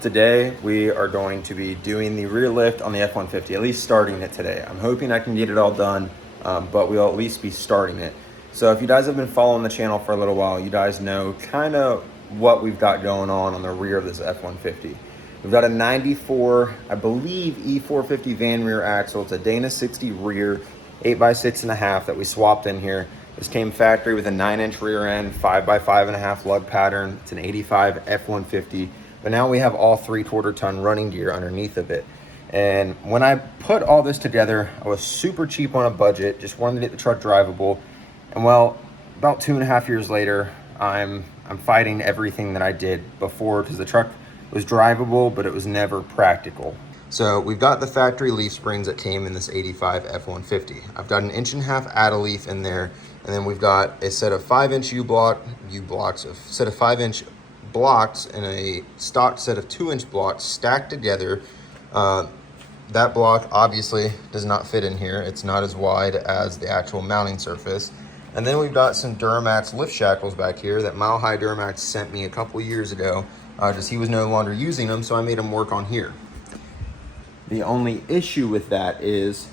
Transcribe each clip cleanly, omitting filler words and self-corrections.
Today we are going to be doing the rear lift on the F150, at least starting it today. I'm hoping I can get it all done, but we'll at least be starting it. So if you guys have been following the channel for a little while, you guys know kind of what we've got going on the rear of this F150. We've got a 94, I believe, E450 van rear axle. It's a Dana 60 rear, 8x6.5 that we swapped in here. This came factory with a 9-inch rear end, 5x5.5 lug pattern. It's an 85 F150. But now we have all 3/4-ton running gear underneath of it. And when I put all this together, I was super cheap on a budget, just wanted to get the truck drivable. And well, about 2.5 years later, I'm fighting everything that I did before, because the truck was drivable, but it was never practical. So we've got the factory leaf springs that came in this 85 F150. I've got an 1.5-inch add-a-leaf in there, and then we've got a set of 5-inch U-blocks, a set of 5-inch blocks and a stock set of 2-inch blocks stacked together. That block obviously does not fit in here. It's not as wide as the actual mounting surface. And then we've got some Duramax lift shackles back here that Mile High Duramax sent me a couple years ago, just he was no longer using them, so I made them work on here. The only issue with that is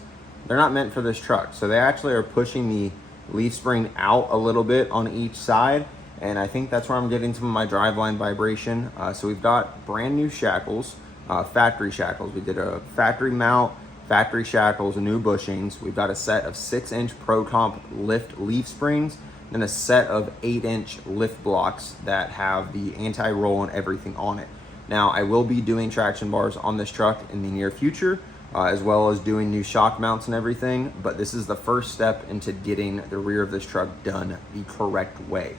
they're not meant for this truck. So they actually are pushing the leaf spring out a little bit on each side, and I think that's where I'm getting some of my driveline vibration. So we've got brand new shackles, factory shackles. We did a factory mount, factory shackles, and new bushings. We've got a set of 6-inch Pro Comp lift leaf springs, and a set of 8-inch lift blocks that have the anti-roll and everything on it. Now, I will be doing traction bars on this truck in the near future, as well as doing new shock mounts and everything, but this is the first step into getting the rear of this truck done the correct way.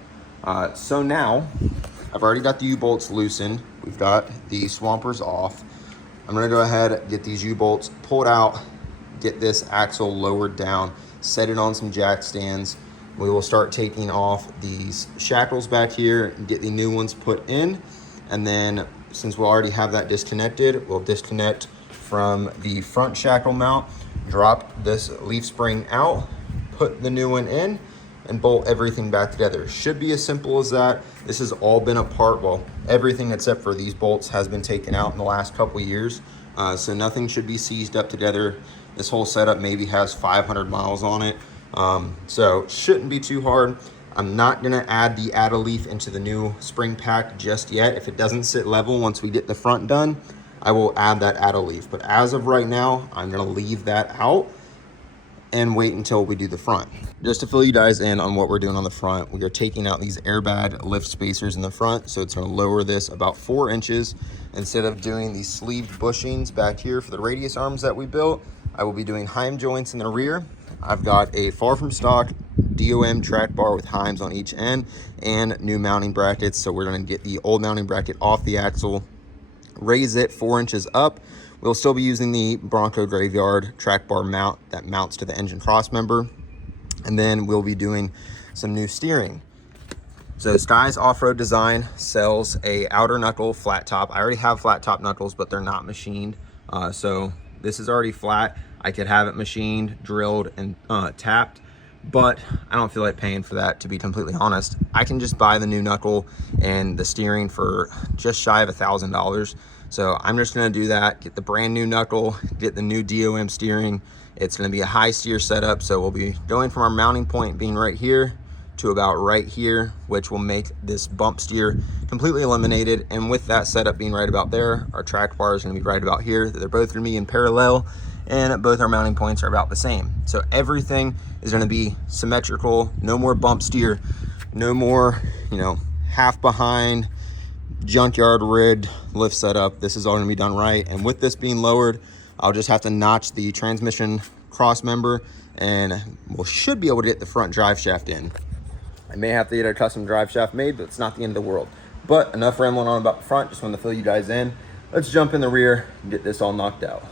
So now, I've already got the U-bolts loosened. We've got the swampers off. I'm gonna go ahead and get these U-bolts pulled out, get this axle lowered down, set it on some jack stands. We will start taking off these shackles back here and get the new ones put in. And then, since we'll already have that disconnected, we'll disconnect from the front shackle mount, drop this leaf spring out, put the new one in, and bolt everything back together. Should be as simple as that. This has all been apart. Well, everything except for these bolts has been taken out in the last couple of years. So nothing should be seized up together. This whole setup maybe has 500 miles on it. So shouldn't be too hard. I'm not gonna add the add-a-leaf into the new spring pack just yet. If it doesn't sit level once we get the front done, I will add that add-a-leaf. But as of right now, I'm gonna leave that out and wait until we do the front. Just to fill you guys in on what we're doing on the front, we are taking out these airbag lift spacers in the front, so it's gonna lower this about 4 inches. Instead of doing these sleeved bushings back here for the radius arms that we built, I will be doing Heim joints in the rear. I've got a far from stock DOM track bar with Heims on each end and new mounting brackets. So we're gonna get the old mounting bracket off the axle, raise it 4 inches up. We'll still be using the Bronco Graveyard track bar mount that mounts to the engine cross member. And then we'll be doing some new steering. So Sky's Off-Road Design sells a outer knuckle flat top. I already have flat top knuckles, but they're not machined. So this is already flat. I could have it machined, drilled, and tapped, but I don't feel like paying for that, to be completely honest. I can just buy the new knuckle and the steering for just shy of $1,000. So I'm just gonna do that, get the brand new knuckle, get the new DOM steering. It's gonna be a high steer setup, so we'll be going from our mounting point being right here to about right here, which will make this bump steer completely eliminated. And with that setup being right about there, our track bar is gonna be right about here. They're both gonna be in parallel, and both our mounting points are about the same. So everything is gonna be symmetrical, no more bump steer, no more, half behind, junkyard rigged lift setup. This is all gonna be done right. And with this being lowered, I'll just have to notch the transmission cross member, and we should be able to get the front drive shaft in. I may have to get a custom drive shaft made, but it's not the end of the world. But enough rambling on about the front, just wanted to fill you guys in. Let's jump in the rear and get this all knocked out.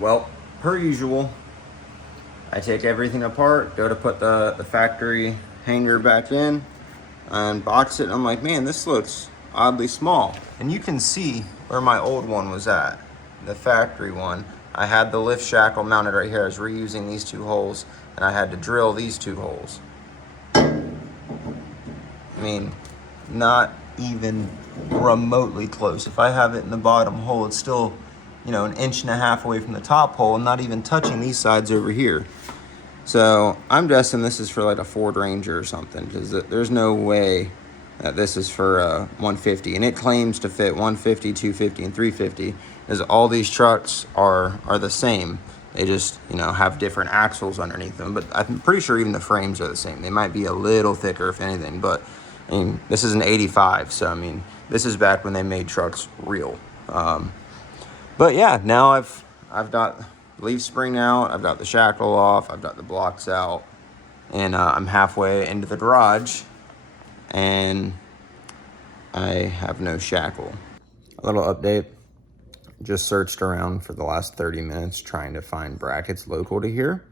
Well, per usual, I take everything apart, go to put the factory hanger back in, and box it. I'm like, man, this looks oddly small. And you can see where my old one was at, the factory one. I had the lift shackle mounted right here. I was reusing these 2 holes, and I had to drill these 2 holes. I mean, not even remotely close. If I have it in the bottom hole, it's still, you know, 1.5 inches away from the top hole, and not even touching these sides over here. So I'm guessing this is for like a Ford Ranger or something, because there's no way that this is for a 150. And it claims to fit 150, 250, and 350, as all these trucks are the same. They just, you know, have different axles underneath them. But I'm pretty sure even the frames are the same. They might be a little thicker, if anything. But I mean, this is an 85, so I mean, this is back when they made trucks real. But yeah, now I've got leaf spring out, I've got the shackle off, I've got the blocks out, and I'm halfway into the garage, and I have no shackle. A little update, just searched around for the last 30 minutes trying to find brackets local to here.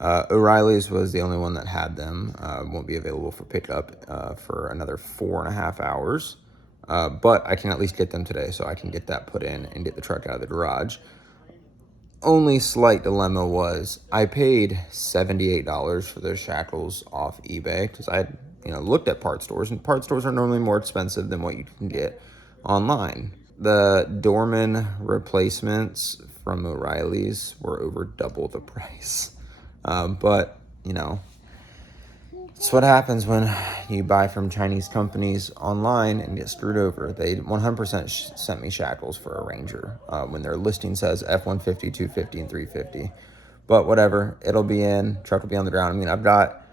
O'Reilly's was the only one that had them. Won't be available for pickup for another 4.5 hours. But I can at least get them today, so I can get that put in and get the truck out of the garage. Only slight dilemma was I paid $78 for those shackles off eBay, because I had, you know, looked at part stores, and part stores are normally more expensive than what you can get online. The Dorman replacements from O'Reilly's were over double the price. But, you know, it's what happens when you buy from Chinese companies online and get screwed over. They 100% sent me shackles for a Ranger when their listing says F150, 250, and 350. But whatever, it'll be in, truck will be on the ground. I mean, I've got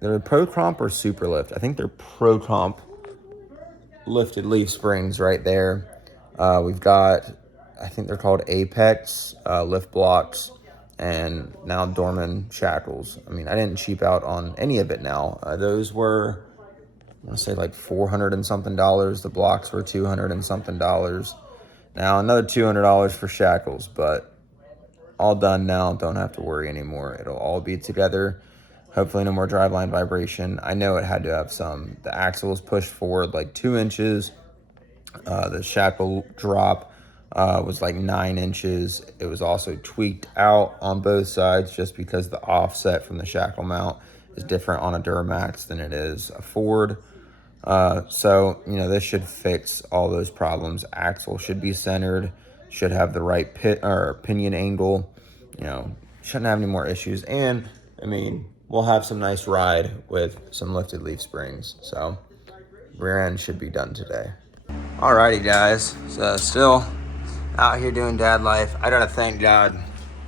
they're Pro Comp or Super Lift. I think they're Pro Comp lifted leaf springs right there. We've got, I think they're called Apex lift blocks, and now Dorman shackles. I mean, I didn't cheap out on any of it now. Those were, I want to say, like $400 and something. The blocks were $200 and something. Now another $200 for shackles, but all done now. Don't have to worry anymore. It'll all be together. Hopefully no more driveline vibration. I know it had to have some. The axle was pushed forward like 2 inches. The shackle drop was like 9 inches. It was also tweaked out on both sides just because the offset from the shackle mount is different on a Duramax than it is a Ford. So, you know, this should fix all those problems. Axle should be centered, should have the right pinion angle, you know, shouldn't have any more issues. And, I mean, we'll have some nice ride with some lifted leaf springs. So, rear end should be done today. Alrighty, guys. So, still out here doing dad life. I gotta thank God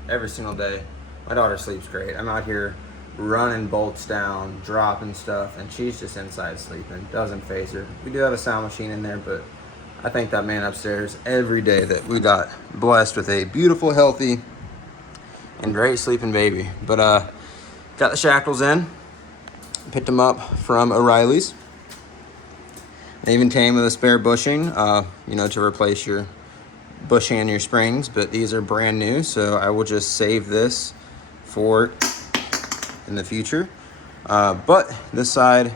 every single day. My daughter sleeps great. I'm out here running bolts down, dropping stuff, and she's just inside sleeping. Doesn't faze her. We do have a sound machine in there, but I thank that man upstairs every day that we got blessed with a beautiful, healthy, and great sleeping baby. But got the shackles in, picked them up from O'Reilly's. They even came with a spare bushing, you know, to replace your bushing and your springs, but these are brand new, so I will just save this for in the future. But this side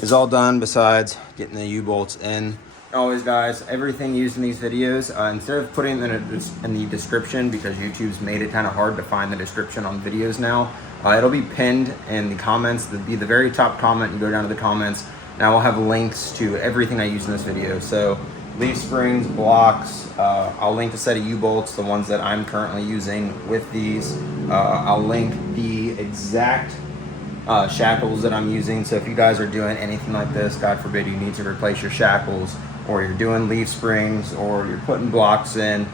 is all done besides getting the U-bolts in. Always, guys, everything used in these videos, instead of putting it in the description, because YouTube's made it kind of hard to find the description on videos now, it'll be pinned in the comments. It'll be the very top comment. You go down to the comments, and I will have links to everything I use in this video. So leaf springs, blocks, I'll link a set of U-bolts, the ones that I'm currently using with these. I'll link the exact shackles that I'm using. So if you guys are doing anything like this, God forbid you need to replace your shackles, or you're doing leaf springs, or you're putting blocks in,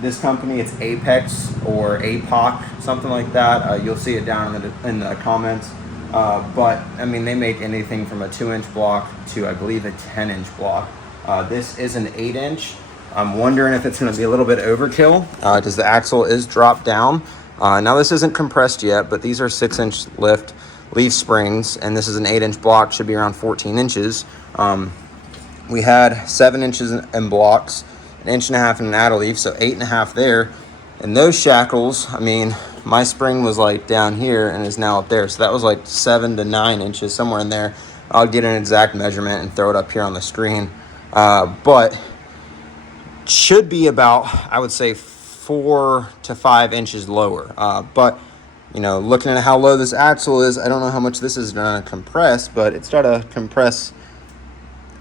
this company, it's Apex or APOC, something like that. You'll see it down in the comments. But I mean, they make anything from a 2-inch block to, I believe, a 10-inch block. This is an 8-inch. I'm wondering if it's going to be a little bit overkill because the axle is dropped down. Now this isn't compressed yet, but these are 6-inch lift leaf springs, and this is an 8-inch block, should be around 14 inches. We had 7 inches in blocks, 1.5 inches in an add leaf, so 8.5 there. And those shackles, I mean, my spring was like down here and is now up there. So that was like 7 to 9 inches, somewhere in there. I'll get an exact measurement and throw it up here on the screen. But should be about, I would say, 4 to 5 inches lower. But, you know, looking at how low this axle is, I don't know how much this is going to compress, but it's got to compress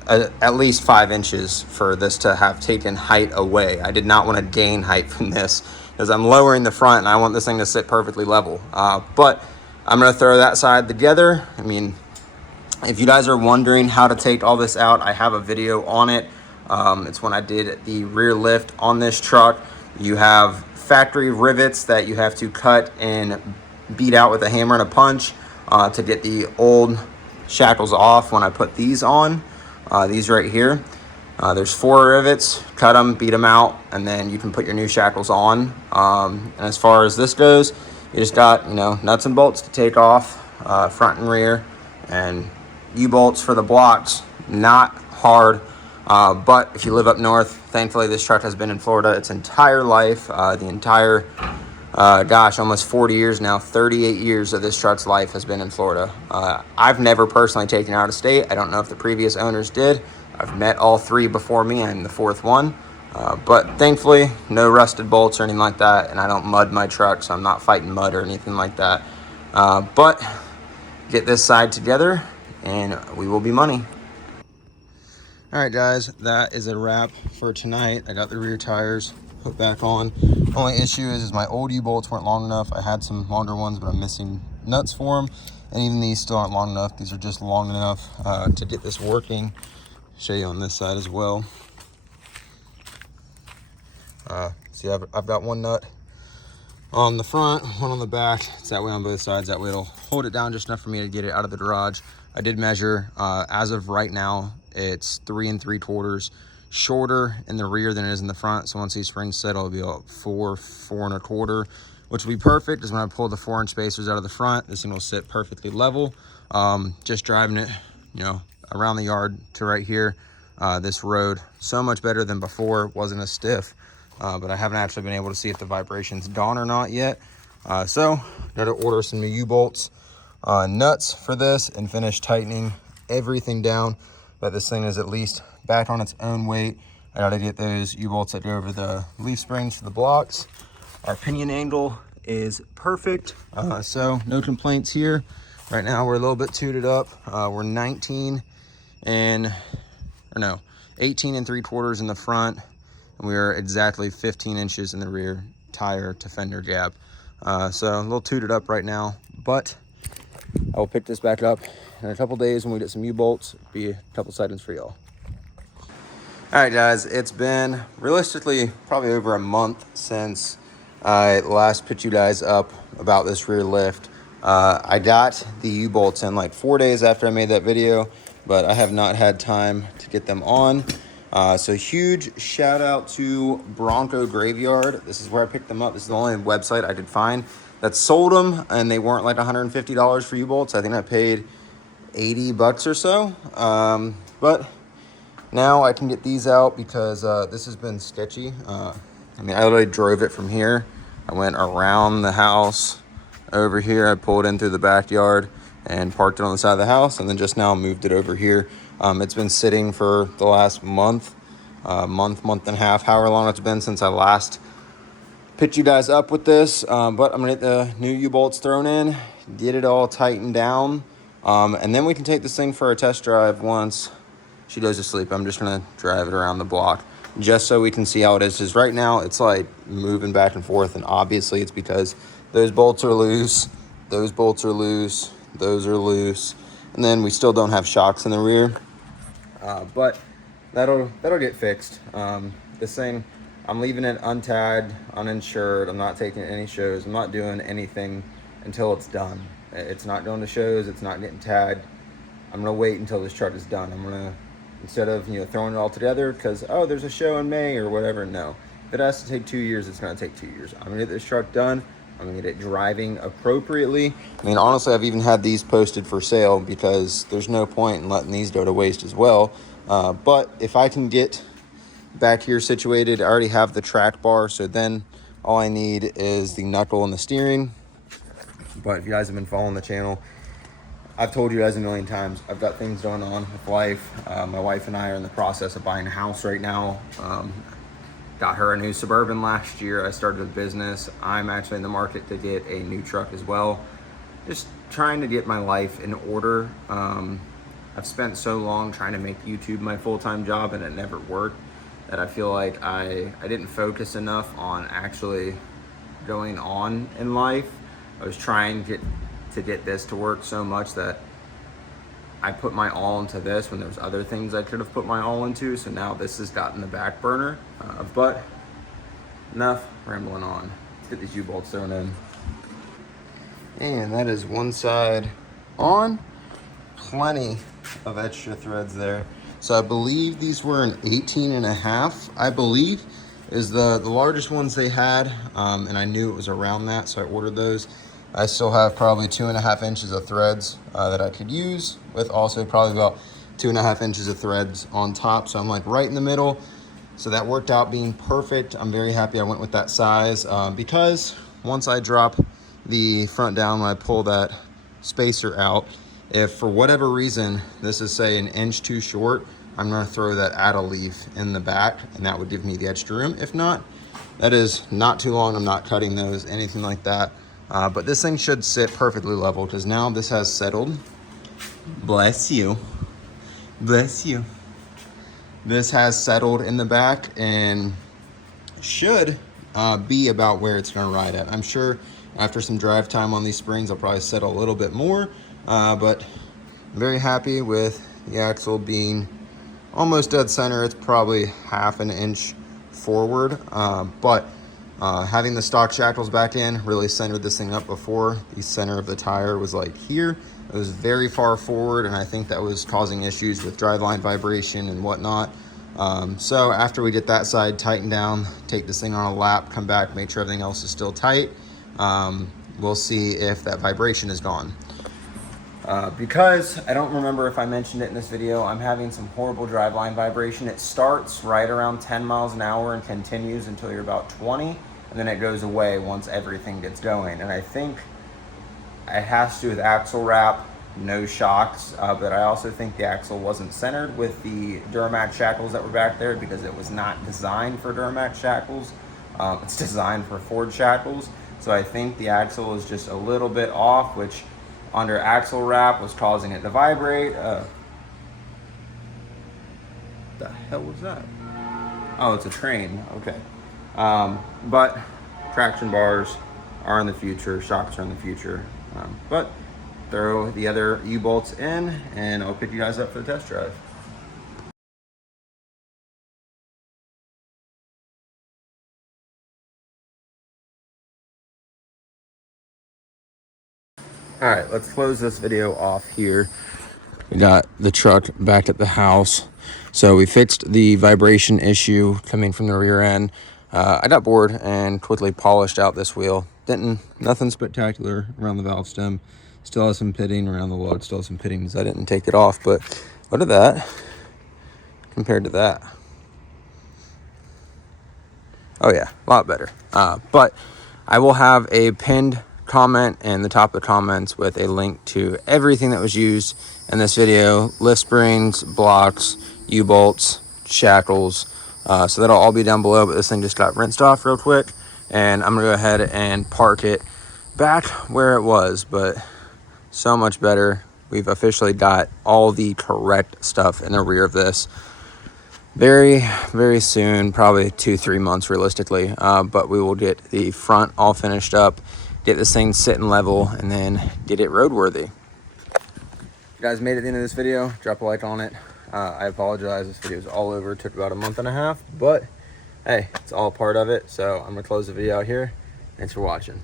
at least 5 inches for this to have taken height away. I did not want to gain height from this because I'm lowering the front and I want this thing to sit perfectly level. But I'm going to throw that side together. I mean, if you guys are wondering how to take all this out, I have a video on it. It's when I did the rear lift on this truck. You have factory rivets that you have to cut and beat out with a hammer and a punch to get the old shackles off when I put these on. These right here. There's 4 rivets, cut them, beat them out, and then you can put your new shackles on. And as far as this goes, you just got, you know, nuts and bolts to take off, front and rear, and U-bolts for the blocks. Not hard, but if you live up north, thankfully this truck has been in Florida its entire life. The entire, almost 40 years now, 38 years of this truck's life has been in Florida. I've never personally taken it out of state. I don't know if the previous owners did. I've met all 3 before me. I'm the 4th one. But thankfully, no rusted bolts or anything like that, and I don't mud my truck, so I'm not fighting mud or anything like that. But get this side together, and we will be money. All right, guys, that is a wrap for tonight. I got the rear tires put back on. Only issue is my old U-bolts weren't long enough. I had some longer ones, but I'm missing nuts for them, and even these still aren't long enough. These are just long enough to get this working. Show you on this side as well. See, I've got one nut on the front, one on the back. It's that way on both sides. That way it'll hold it down just enough for me to get it out of the garage. I did measure, as of right now, it's 3 3/4 shorter in the rear than it is in the front. So once these springs settle, it'll be about 4 1/4, which will be perfect. Is when I pull the 4-inch spacers out of the front, this thing will sit perfectly level. Just driving it, you know, around the yard to right here, this road, so much better than before. It wasn't as stiff, but I haven't actually been able to see if the vibration's gone or not yet. So got to order some new U-bolts, nuts for this, and finish tightening everything down. But this thing is at least back on its own weight. I got to get those U-bolts that go over the leaf springs for the blocks. Our pinion angle is perfect, so no complaints here. Right now we're a little bit tooted up. We're 18 and 3/4 in the front, and we are exactly 15 inches in the rear tire to fender gap. So a little tooted up right now, but I will pick this back up in a couple days when we get some U-bolts. Be a couple seconds for y'all. All right, guys, it's been realistically probably over a month since I last put you guys up about this rear lift. I got the U-bolts in like 4 days after I made that video, but I have not had time to get them on. So huge shout out to Bronco Graveyard. This is where I picked them up. This is the only website I could find that sold them, and they weren't like $150 for U-bolts. I think I paid 80 bucks or so. But now I can get these out because this has been sketchy. I mean, I literally drove it from here. I went around the house over here. I pulled in through the backyard and parked it on the side of the house, and then just now moved it over here. It's been sitting for the last month and a half, however long it's been since I last picked you guys up with this. But I'm gonna get the new U-bolts thrown in, get it all tightened down, and then we can take this thing for a test drive once she goes to sleep. I'm just gonna drive it around the block just so we can see how it is. Because right now it's like moving back and forth, and obviously it's because those bolts are loose, those bolts are loose, those are loose, and then we still don't have shocks in the rear. But that'll get fixed. This thing, I'm leaving it untagged, uninsured. I'm not taking any shows. I'm not doing anything until it's done. It's not going to shows. It's not getting tagged. I'm gonna wait until this truck is done. I'm gonna, instead of throwing it all together because there's a show in May or whatever. No, if it has to take 2 years, it's gonna take 2 years. I'm gonna get this truck done. I'm gonna get it driving appropriately. I mean, honestly, I've even had these posted for sale because there's no point in letting these go to waste as well. But if I can get back here situated, I already have the track bar, so then All I need is the knuckle and the steering. But if you guys have been following the channel, I've told you guys a million times, I've got things going on with life. My wife and I are in the process of buying a house right now. Got her a new Suburban last year. I started a business. I'm actually in the market to get a new truck as well. Just trying to get my life in order. I've spent so long trying to make YouTube my full-time job and it never worked, that I feel like I didn't focus enough on actually going on in life. I was trying to get this to work so much that I put my all into this when there's other things I could have put my all into. So now this has gotten the back burner. But enough rambling on. Let's get these U-bolts thrown in. And that is one side on. Plenty of extra threads there. So I believe these were an 18.5, I believe, is the largest ones they had. And I knew it was around that, so I ordered those. I still have probably 2.5 inches of threads that I could use, with also probably about 2.5 inches of threads on top. So I'm like right in the middle. So that worked out being perfect. I'm very happy I went with that size because once I drop the front down, when I pull that spacer out, if for whatever reason this is say an inch too short, I'm gonna throw that add a leaf in the back and that would give me the extra room. If not, that is not too long. I'm not cutting those, anything like that. But this thing should sit perfectly level because now this has settled. Bless you. Bless you. This has settled in the back and should be about where it's going to ride at. I'm sure after some drive time on these springs, I'll probably settle a little bit more. But I'm very happy with the axle being almost dead center. It's probably 1/2 inch forward. But having the stock shackles back in really centered this thing up. Before, the center of the tire was like here. It was very far forward, and I think that was causing issues with driveline vibration and whatnot. So after we get that side tightened down, take this thing on a lap, come back, make sure everything else is still tight. We'll see if that vibration is gone. Because I don't remember if I mentioned it in this video, I'm having some horrible driveline vibration. It starts right around 10 miles an hour and continues until you're about 20, and then it goes away once everything gets going. And I think it has to do with axle wrap, no shocks, but I also think the axle wasn't centered with the Duramax shackles that were back there because it was not designed for Duramax shackles. It's designed for Ford shackles. So I think the axle is just a little bit off, which under axle wrap was causing it to vibrate. The hell was that? Oh, it's a train. Okay. But traction bars are in the future, shocks are in the future. But throw the other U-bolts in and I'll pick you guys up for the test drive. All right, let's close this video off here. We got the truck back at the house. So we fixed the vibration issue coming from the rear end. I got bored and quickly polished out this wheel. Nothing spectacular around the valve stem. Still has some pitting around the lug, still has some pittings. I didn't take it off, but look at that compared to that. Oh yeah, a lot better. But I will have a pinned comment in the top of the comments with a link to everything that was used in this video: lift springs, blocks, U-bolts, shackles. So that'll all be down below, but this thing just got rinsed off real quick and I'm gonna go ahead and park it back where it was, but so much better. We've officially got all the correct stuff in the rear of this. Very, very soon, probably 2-3 months realistically, but we will get the front all finished up, get this thing sitting level, and then get it roadworthy. If you guys made it to the end of this video, drop a like on it. I apologize, this video is all over. It took about a month and a half, but hey, it's all part of it. So I'm gonna close the video out here. Thanks for watching.